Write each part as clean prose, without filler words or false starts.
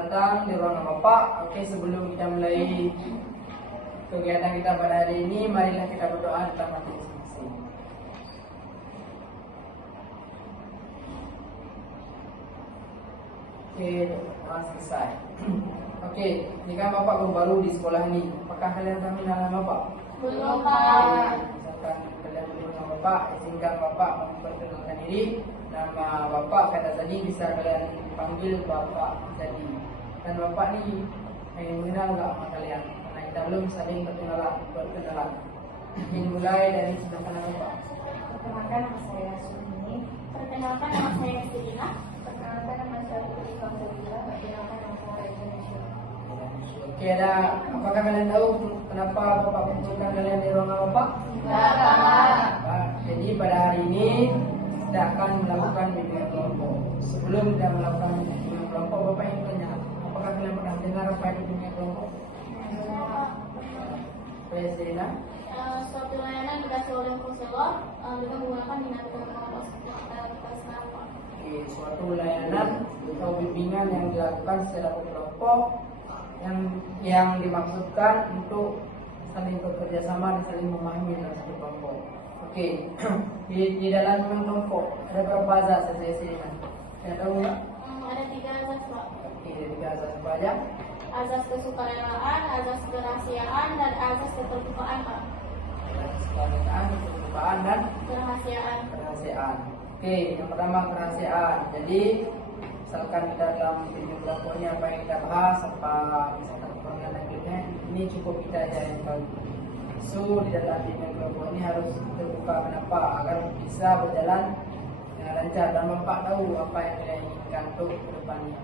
datang di ruangan Bapak. Oke, sebelum kita mulai kegiatan kita pada hari ini, marilah kita berdoa tentang hati masing-masing. Oke, doa selesai. Oke, ini kan Bapak baru di sekolah ini. Apakah kalian tahu nama Bapak? Belum, Pak. Misalkan kalian belum nama Bapak, izinkan Bapak memperkenalkan diri. Nama Bapak kata tadi bisa kalian panggil Bapak jadi. Dan Bapak ini mengenal nggak sama kalian? Karena kita belum saling berkenalan. Ingin mulai dari silakan Bapak. Perkenalkan nama saya Suni. Perkenalkan nama saya Selina. Perkenalkan nama saya Putri Kamboja. Perkenalkan nama saya Indonesia. Oke, apakah kalian tahu kenapa Bapak kumpulkan kalian di ruangan Bapak? Enggak, Pak. Jadi pada hari ini kita akan melakukan bimbingan kelompok. Sebelum kita melakukan bimbingan kelompok, Bapak ingin tanya, apakah kalian pernah dengar apa itu bimbingan kelompok? Selina? Suatu layanan dikasih oleh konselor dengan menggunakan dinamika kelompok kita sekarang, Pak. Oke, suatu layanan atau bimbingan yang dilakukan secara kelompok yang dimaksudkan untuk saling bekerja sama dan saling memahami dalam satu kelompok. Oke, di dalam kelompok ada berapa azas saya Selina? Saya tahu nggak? Ada 3 azas, Pak. Oke, 3 azas apa aja? Azas kesukarelaan, azas kerahasiaan, dan azas keterbukaan, Pak. Kesukaan, keterbukaan dan Kerahasiaan. kerahasiaan. Oke, yang pertama kerahasiaan. Jadi misalkan kita dalam video kelompoknya apa yang kita bahas, apa misalkan kekurangan dan kelebihannya, ini cukup kita ajarin tahu. So di dalam video kelompok ini harus terbuka. Kenapa? Agar bisa berjalan dengan lancar dan Bapak tahu apa yang kita inginkan untuk kedepannya.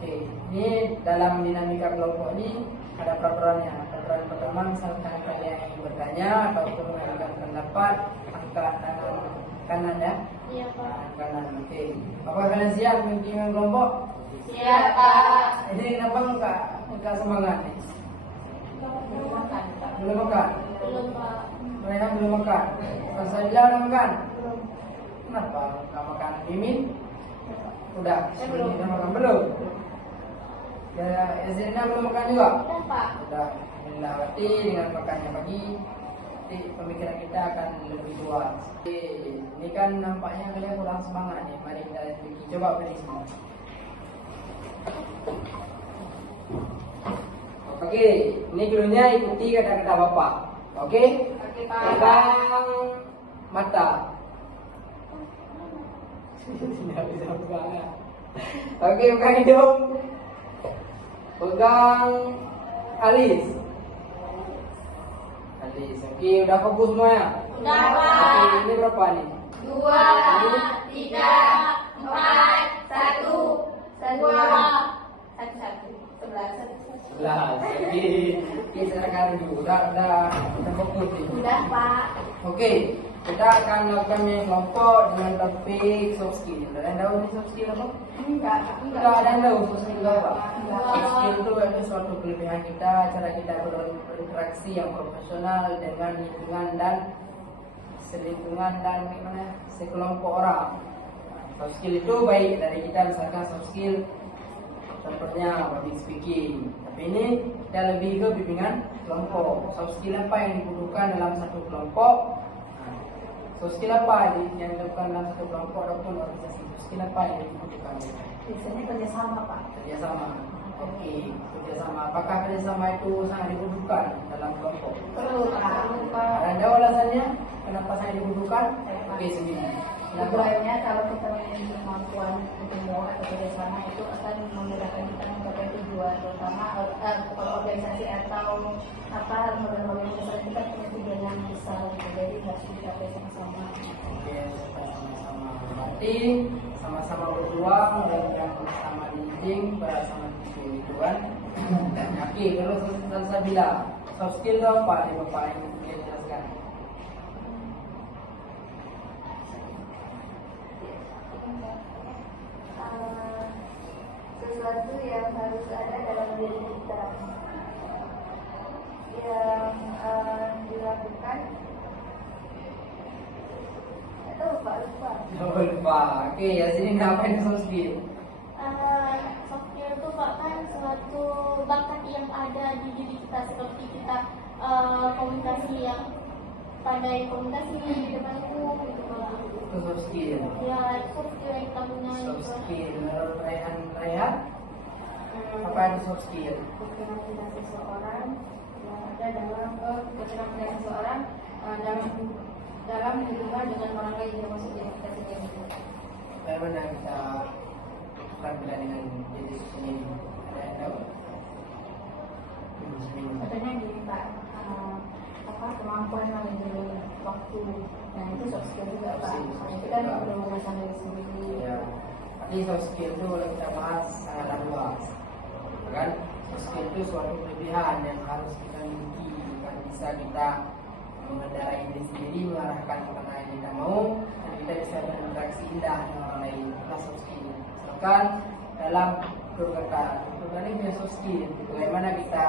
Oke, ini dalam dinamika kelompok ini ada peraturannya. Peraturan pertama, misalkan kalian ingin bertanya ataupun mengajukan pendapat, angkat tangan kanan ya. Iya, Pak. Kanan, oke. Apakah kalian siap bimbingan kelompok? Siap, Pak. Ini kenapa enggak semangat nih? Belum makan, Pak. Belum makan? Belum, Pak. Mereka belum makan. Kalau saya bilang udah makan. Belum. Kenapa enggak makan? Mimin? Udah. Saya belum. Udah makan belum? Ya, Zina belum makan juga? Udah, Pak. Udah. Alhamdulillah, berarti dengan makannya pagi nanti pemikiran kita akan lebih luas. Oke, ini kan nampaknya kalian kurang semangat nih. Mari kita sedikit coba beri semangat. Oke, ini dulunya ikuti kata-kata Bapak. Oke? Oke, Pak. Pegang mata. Tidak bisa buka. Oke, pegang hidung. Pegang alis. Alis. Oke, udah fokus semua ya? Udah, Pak. Oke, ini berapa nih? 2, 3, 4, 1, 11. Lah, jadi kita akan udah fokus nih. Udah, Pak. Oke, kita akan melakukan kelompok dengan topik soft skill. Ada yang tahu nih soft skill apa? Enggak. Enggak ada yang tahu soft skill apa? Enggak. Soft skill itu suatu kelebihan kita, cara kita berinteraksi yang profesional dengan lingkungan dan selingkungan dan gimana sekelompok orang. Soft skill itu baik dari kita, misalkan soft skill contohnya public speaking. Tapi ini kita lebih ke bimbingan kelompok. Soft skill apa yang dibutuhkan dalam satu kelompok? Soft skill apa yang dilakukan dalam satu kelompok ataupun organisasi? Soft skill apa yang dibutuhkan? Biasanya kerjasama, Pak. Kerjasama. Oke, kerjasama. Apakah kerjasama itu sangat dibutuhkan dalam kelompok? Perlu, Pak. Ada alasannya kenapa sangat dibutuhkan? Oke, sendiri. Kenapa? Tujuannya kalau kita memiliki kemampuan bertemu atau kerjasama itu akan memudahkan kita mencapai tujuan, terutama kalau organisasi atau lembaga organisasi kita punya tujuan yang besar, jadi harus dicapai sama-sama. Oke, sama-sama. Berarti sama-sama berjuang dan sama dijing bersama gitu kan. Oke, terus saya bilang soft skill itu apa nih Bapak yang ingin jelaskan? Sesuatu yang harus ada dalam diri kita yang dilakukan atau lupa. Lupa. Oke, ya sini ngapain soft skill? Soft skill itu, Pak, kan komunikasi yang pandai komunikasi di depan umum gitu Pak. Itu soft skill. Ya soft skill yang kita punya Soft gitu. skill menurut Raihan, apa itu soft skill? Keterampilan seseorang yang ada dalam keterampilan seseorang dalam hubungan dengan orang lain yang masuk diri kita sendiri. Bagaimana kita keterampilan dengan diri sendiri? Ada yang tahu? Katanya gini Pak, kemampuan manajemen waktu, nah itu soft skill juga Pak. Itu kan perlu urusan diri sendiri. Ya, tapi soft skill itu kalau kita bahas sangatlah luas, kan? Soft skill itu suatu kelebihan yang harus kita miliki, kan bisa kita mengendarai diri sendiri, mengarahkan kemana yang kita mau, dan kita bisa berinteraksi indah dengan orang lain. Itulah soft skill. Misalkan dalam berkata, ini punya soft skill. Bagaimana kita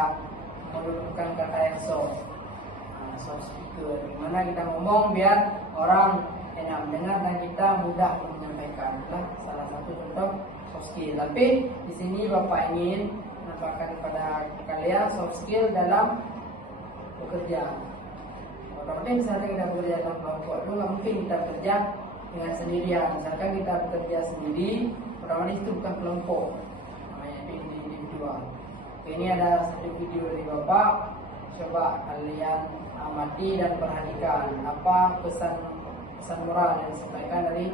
menunjukkan kata yang soft speaker, dimana kita ngomong biar orang enak mendengar dan kita mudah menyampaikan. Itulah salah satu contoh soft skill. Tapi di sini Bapak ingin menampakkan kepada kalian soft skill dalam bekerja. Otomatis misalnya kita bekerja dalam kelompok itu nggak mungkin kita bekerja dengan sendirian. Misalkan kita bekerja sendiri, otomatis itu bukan kelompok, namanya itu individual. Ini ada satu video dari Bapak, coba kalian amati dan perhatikan apa pesan moral yang disampaikan dari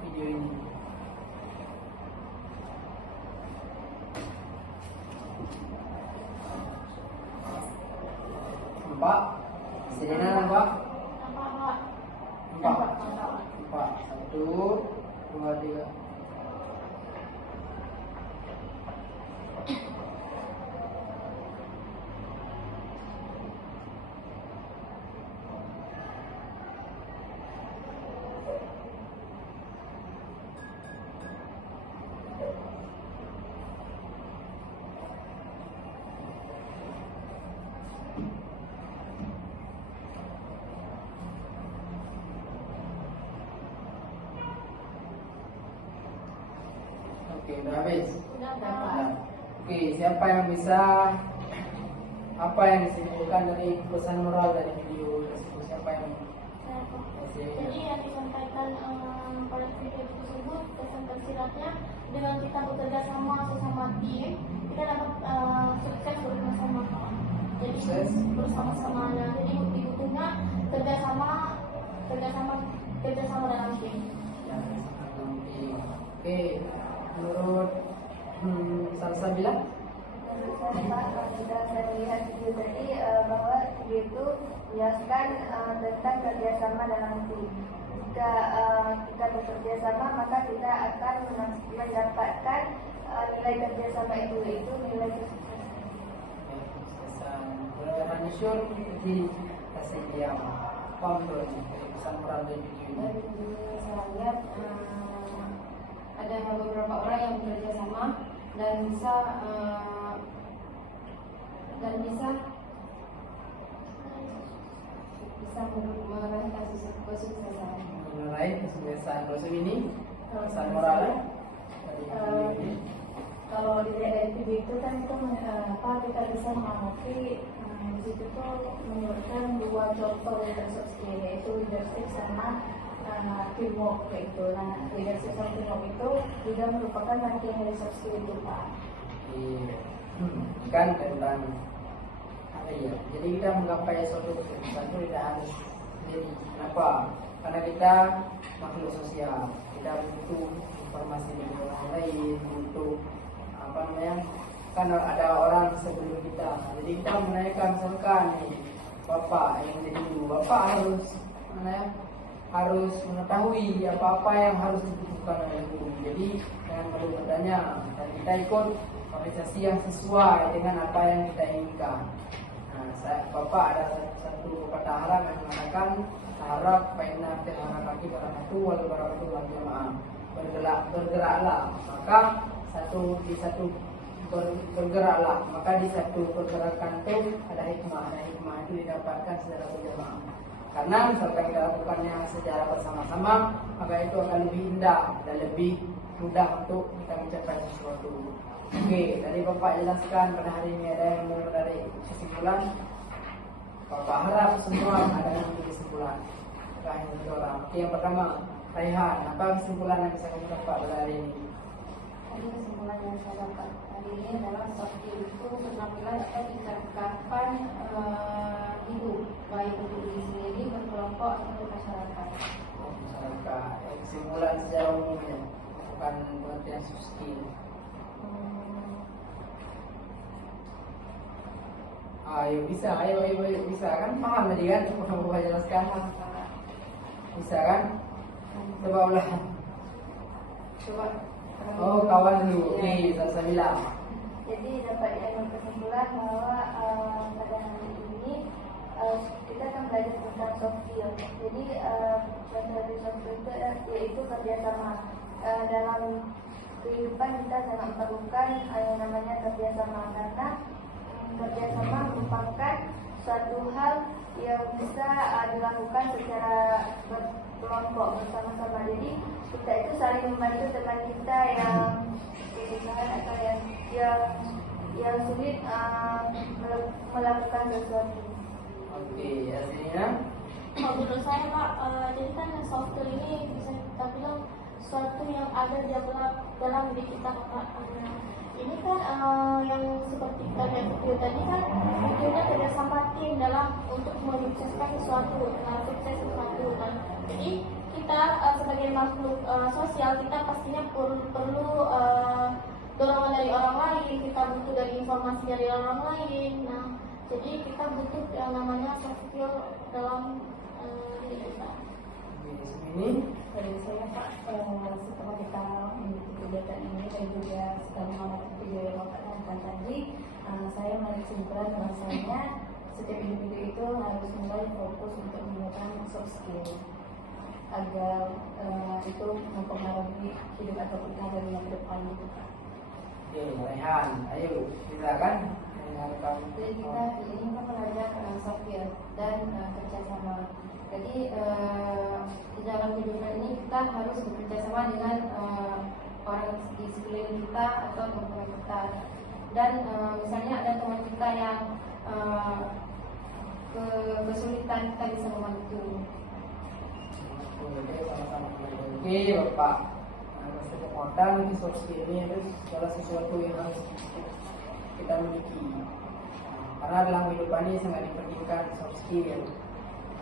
video ini. Nampak? Sini nampak? Nampak? Nampak? 1, 2, 3. Oke, udah habis. Nah, oke, siapa yang bisa apa yang disimpulkan dari pesan moral dari video tersebut? Siapa yang Jadi yang disampaikan pada video tersebut pesan tersiratnya, dengan kita bekerja sama sesama tim, kita dapat sukses bersama-sama. Jadi bersama-sama. Jadi butuhnya kerjasama dalam tim. Oke, menurut Salsabila? Menurut saya Pak, kalau saya lihat video tadi bahwa video itu menjelaskan tentang kerjasama dalam tim. Jika kita bekerja sama, maka kita akan mendapatkan nilai kerjasama itu, yaitu nilai kesuksesan. Bersyukur di kasih diam. Kontrol dari pesan moral dari video ini. Dari saya lihat ada beberapa orang yang bekerja sama dan bisa meraih kesuksesan. Meraih kesuksesan. Maksud ini pesan moral dari video ini. Kalau dilihat dari video itu kan itu kita bisa mengamati di situ tuh menunjukkan 2 contoh dari soft skill, yaitu leadership sama teamwork itu. Nah, leadership sama teamwork itu juga merupakan bagian dari soft skill itu Pak. Kan tentang apa ya? Jadi kita menggapai suatu kesuksesan itu tidak harus sendiri. Kenapa? Karena kita makhluk sosial. Kita butuh informasi dari orang lain, butuh apa namanya? Kan ada orang sebelum kita. Jadi kita menanyakan misalkan nih, Bapak yang jadi guru, Bapak harus mengetahui apa-apa yang harus dibutuhkan oleh guru. Jadi jangan perlu bertanya, dan kita ikut organisasi yang sesuai dengan apa yang kita inginkan. Nah, Bapak ada satu kata Arab yang mengatakan harap fainna fil harakati barakatuh wal barakatuh wal jamaah. Bergeraklah, maka bergeraklah, maka di satu pergerakan itu ada hikmah itu didapatkan secara berjamaah. Karena misalkan kita lakukannya secara bersama-sama, maka itu akan lebih indah dan lebih mudah untuk kita mencapai sesuatu. Oke, tadi Bapak jelaskan pada hari ini ada yang mau menarik kesimpulan. Bapak harap semua ada yang kesimpulan. Terakhir untuk orang. Oke, yang pertama, Raihan, apa kesimpulan yang bisa kamu dapat pada hari ini? Jadi kesimpulan yang saya dapat hari ini adalah soft skill itu keterampilan atau kecerdasan hidup, baik untuk diri sendiri, berkelompok atau bermasyarakat. Masyarakat. Kesimpulan secara umumnya, bukan pengertian soft skill. Ayo bisa kan paham tadi kan? Kamu baca jelaskan. Bisa kan? Coba ulang. Coba. Oh, kawan dulu. Oke, saya bilang. Jadi dapat yang kesimpulan bahwa pada hari ini kita akan belajar tentang soft skill. Jadi dari soft skill itu yaitu kerjasama. Dalam kehidupan kita sangat memerlukan yang namanya kerjasama, karena kerjasama merupakan suatu hal yang bisa dilakukan secara berkelompok bersama-sama. Jadi kita itu saling membantu teman kita yang kesusahan atau yang sulit melakukan sesuatu. Oke, hasilnya. Menurut saya Pak, jadi kan soft skill ini bisa kita bilang sesuatu yang ada di dalam diri kita Pak. Ini kan yang seperti kalian video tadi kan tentunya kerjasama tim dalam untuk menyukseskan sesuatu, sukses sesuatu kan. Jadi kita sebagai makhluk sosial kita pastinya perlu dorongan dari orang lain, kita butuh dari informasi dari orang lain. Nah, jadi kita butuh yang namanya soft skill dalam diri kita. Ini Dari saya Pak, setelah kita mengikuti kegiatan ini dan juga setelah mengamati video yang Bapak tayangkan tadi, saya menarik kesimpulan bahwasanya setiap individu itu harus mulai fokus untuk menggunakan soft skill agar itu mempengaruhi hidup ataupun karirnya ke depan gitu Pak. oke, Raihan, ayo silakan. Jadi kita ini kan belajar soft skill dan kerjasama. Jadi di dalam kehidupan ini kita harus bekerjasama dengan orang di sekeliling kita atau teman-teman kita. Dan misalnya ada teman kita yang kesulitan, kita bisa membantu. Oke, Bapak. Kesempatan di soft skill ini itu salah sesuatu yang harus kita miliki. Karena dalam kehidupan ini sangat dipentingkan soft skill.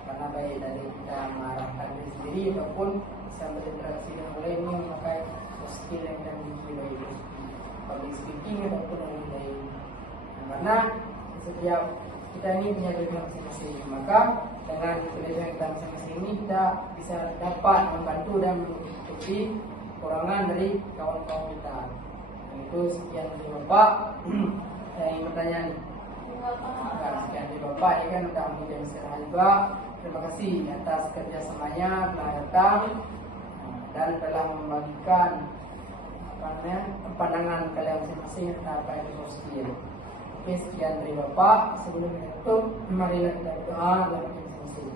Karena baik dari kita mengarahkan diri sendiri ataupun bisa berinteraksi dengan orang lain memakai soft skill yang kita miliki, baik itu public speaking ataupun yang lain. Karena setiap kita ini punya kelebihan masing-masing, maka dengan kelebihan kita masing-masing ini kita bisa dapat membantu dan menutupi kekurangan dari kawan-kawan kita. Dan itu sekian dari Bapak. Saya ingin bertanya nih. Sekian dari Bapak, ini kan sudah menjadi istirahat juga. Terima kasih atas kerjasamanya telah datang dan telah membagikan pandangan kalian masing-masing tentang apa itu soft skill. Oke, sekian dari Bapak. Sebelum menutup, marilah kita berdoa dalam masing-masing.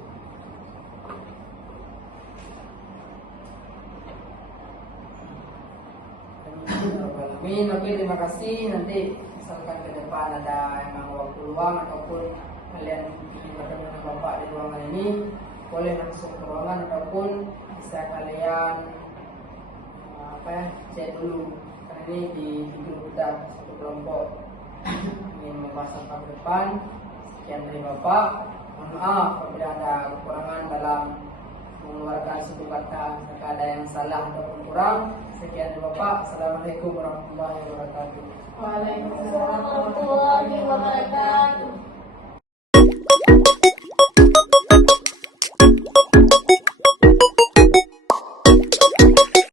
Amin. Oke, terima kasih. Nanti misalkan ke depan ada yang waktu luang ataupun kalian ingin bertemu dengan Bapak di ruangan ini, boleh langsung ke ruangan ataupun bisa kalian chat dulu. Karena ini di grup kita satu kelompok ingin membahas apa ke depan. Sekian dari Bapak. Mohon maaf apabila ada kekurangan dalam mengeluarkan suatu kata, jika ada yang salah ataupun kurang. Sekian dari Bapak. Assalamualaikum warahmatullahi wabarakatuh. Waalaikumsalam warahmatullahi wabarakatuh.